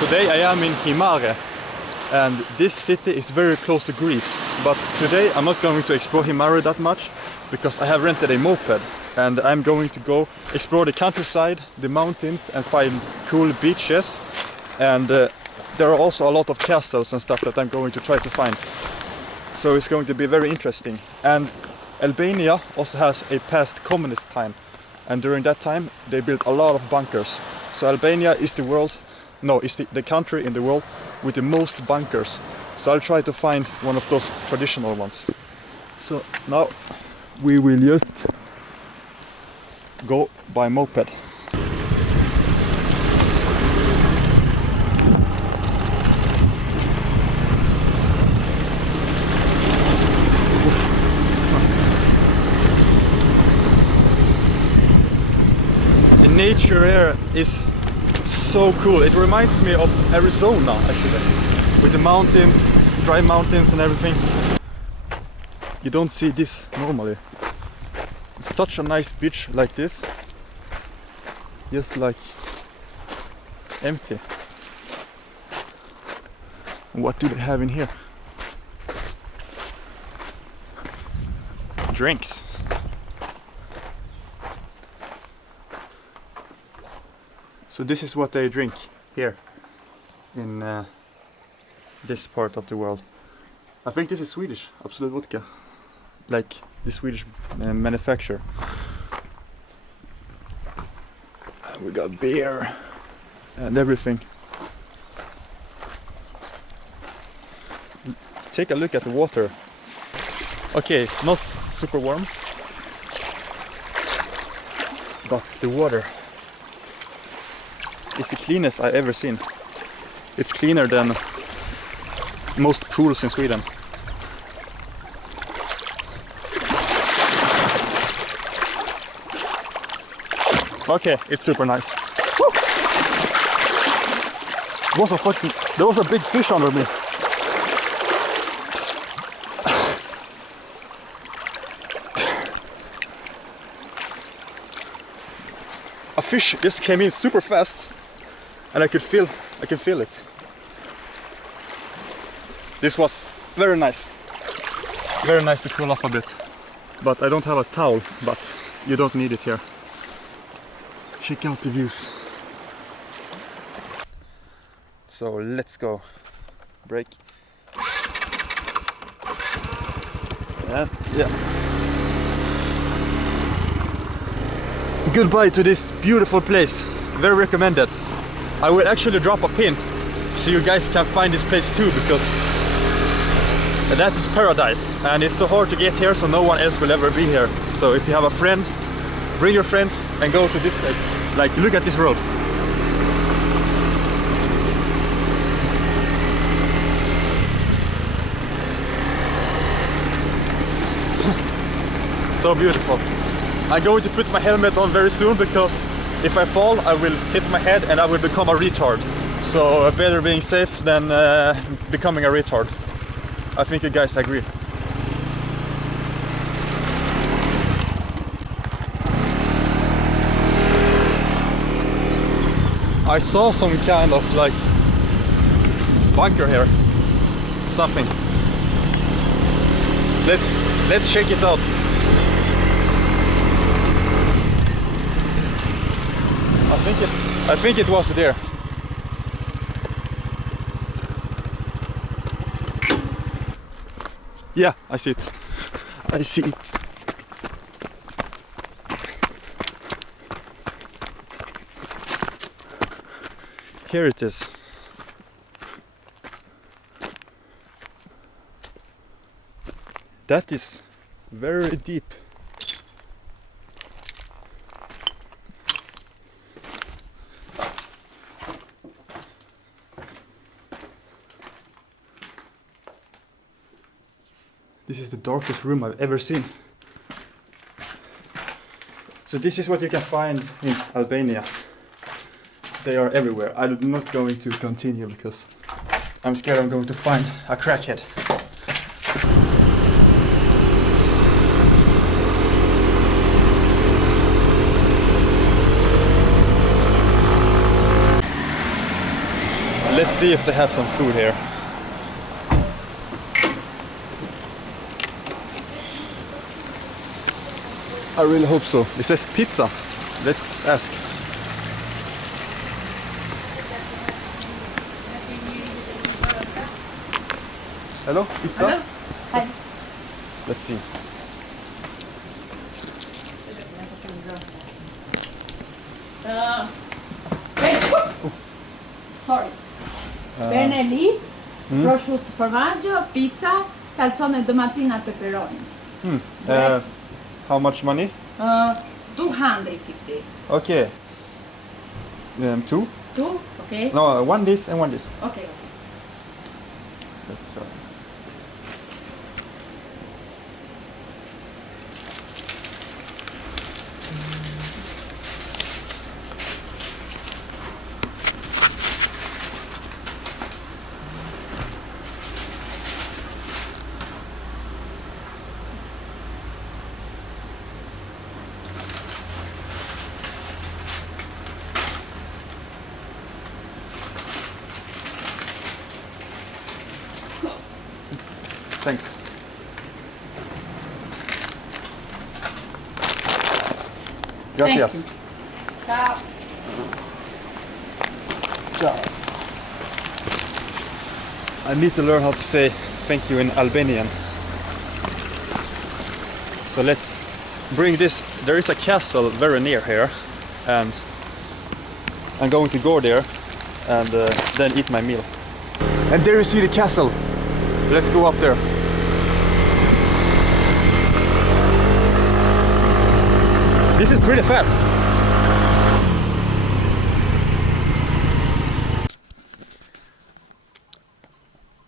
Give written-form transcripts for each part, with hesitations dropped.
Today I am in Himare, and this city is very close to Greece. But today I'm not going to explore Himare that much because I have rented a moped, and I'm going to go explore the countryside, the mountains, and find cool beaches. And there are also a lot of castles and stuff that I'm going to try to find. So it's going to be very interesting. And Albania also has a past communist time, and during that time they built a lot of bunkers. So Albania is the country in the world with the most bunkers. So I'll try to find one of those traditional ones. So now we will just go by moped. The nature here is so cool. It reminds me of Arizona actually, with the mountains, dry mountains and everything. You don't see this normally. It's such a nice beach like this, just like empty. What do they have in here? Drinks. So this is what they drink here in this part of the world. I think this is Swedish, Absolut Vodka, like the Swedish manufacturer. We got beer and everything. Take a look at the water. Okay, not super warm, but the water is the cleanest I've ever seen. It's cleaner than most pools in Sweden. Okay, it's super nice. Woo! There was a big fish under me. A fish just came in super fast, and I can feel it. This was very nice. Very nice to cool off a bit. But I don't have a towel, but you don't need it here. Check out the views. So let's go. Break. And yeah. Goodbye to this beautiful place. Very recommended. I will actually drop a pin so you guys can find this place too, because that is paradise, and it's so hard to get here, so no one else will ever be here. So if you have a friend, bring your friends and go to this place. Like, look at this road. So beautiful. I'm going to put my helmet on very soon, because if I fall I will hit my head and I will become a retard. So better being safe than becoming a retard. I think you guys agree. I saw some kind of like bunker here. Something. Let's check it out. I think it was there. Yeah, I see it. I see it. Here it is. That is very deep. This is the darkest room I've ever seen. So this is what you can find in Albania. They are everywhere. I'm not going to continue because I'm scared I'm going to find a crackhead. Let's see if they have some food here. I really hope so. It says pizza. Let's ask. Hello, pizza? Hello? Hi. Let's see. Sorry. Pernelli, prosciutto formaggio, pizza, calzone e domattina al pepperoni. How much money? 250. Okay. Two? Two? Okay. No, one this and one this. Okay. Let's try. Thanks. Gracias. Thank you. Ciao. Ciao. I need to learn how to say thank you in Albanian. So let's bring this. There is a castle very near here, and I'm going to go there and then eat my meal. And there you see the castle. Let's go up there. This is pretty fast.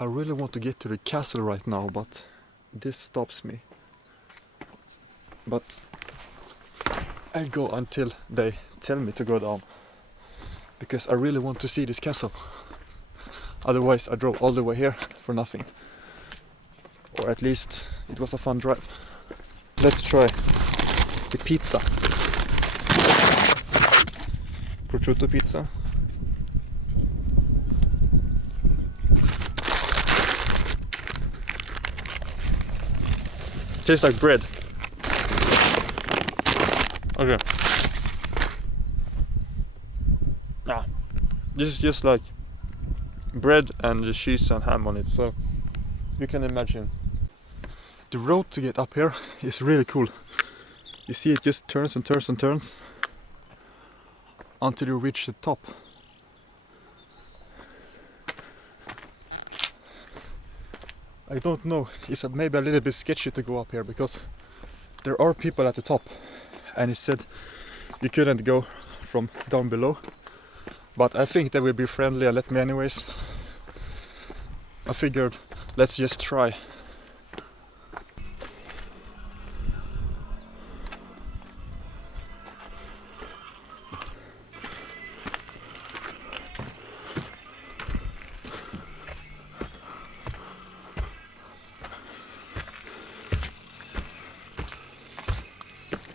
I really want to get to the castle right now, but this stops me. But I'll go until they tell me to go down, because I really want to see this castle. Otherwise I drove all the way here for nothing. Or at least it was a fun drive. Let's try the pizza. Prosciutto pizza. Tastes like bread. Okay. This is just like bread and the cheese and ham on it, so you can imagine. The road to get up here is really cool. You see, it just turns and turns and turns until you reach the top. I don't know, it's maybe a little bit sketchy to go up here because there are people at the top, and he said you couldn't go from down below, but I think they will be friendly and let me anyways. I figured let's just try.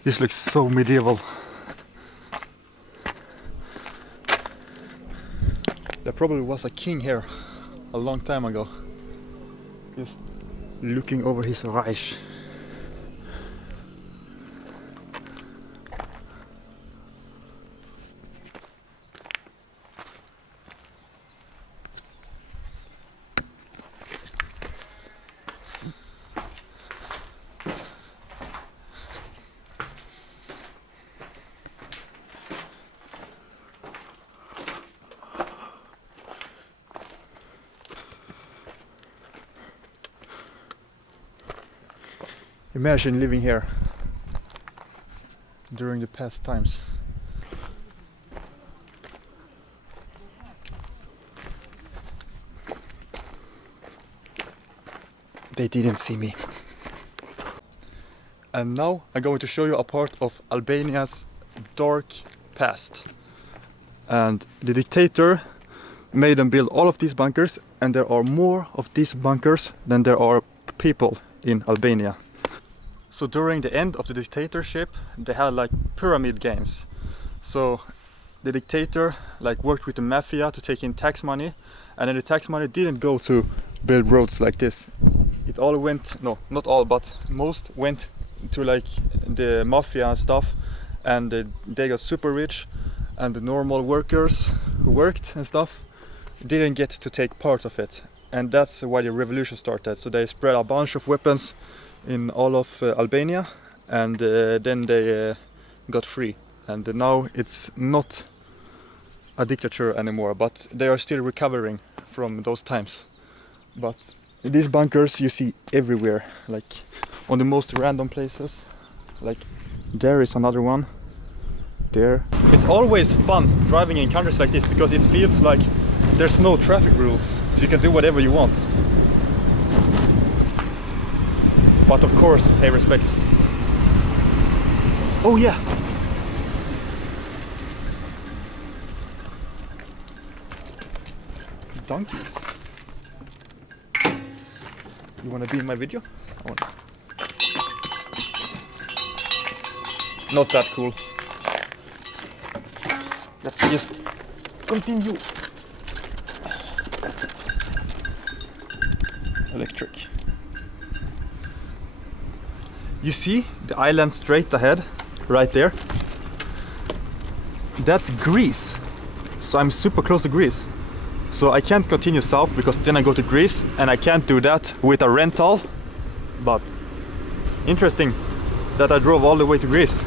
This looks so medieval. There probably was a king here a long time ago, just looking over his Reich. Imagine living here during the past times. They didn't see me. And now I'm going to show you a part of Albania's dark past. And the dictator made them build all of these bunkers, and there are more of these bunkers than there are people in Albania. So during the end of the dictatorship, they had like pyramid games. So the dictator like worked with the mafia to take in tax money, and then the tax money didn't go to build roads like this. It all went, no, not all, but most went to like the mafia and stuff, and they got super rich, and the normal workers who worked and stuff didn't get to take part of it. And that's why the revolution started. So they spread a bunch of weapons in all of Albania, and then they got free. And now it's not a dictator anymore, but they are still recovering from those times. But these bunkers you see everywhere, like on the most random places. Like there is another one, there. It's always fun driving in countries like this because it feels like there's no traffic rules, so you can do whatever you want. But of course, pay respect. Oh yeah! Donkeys. You wanna be in my video? I wanna. Not that cool. Let's just continue. Electric. You see the island straight ahead, right there? That's Greece. So I'm super close to Greece. So I can't continue south because then I go to Greece, and I can't do that with a rental. But interesting that I drove all the way to Greece.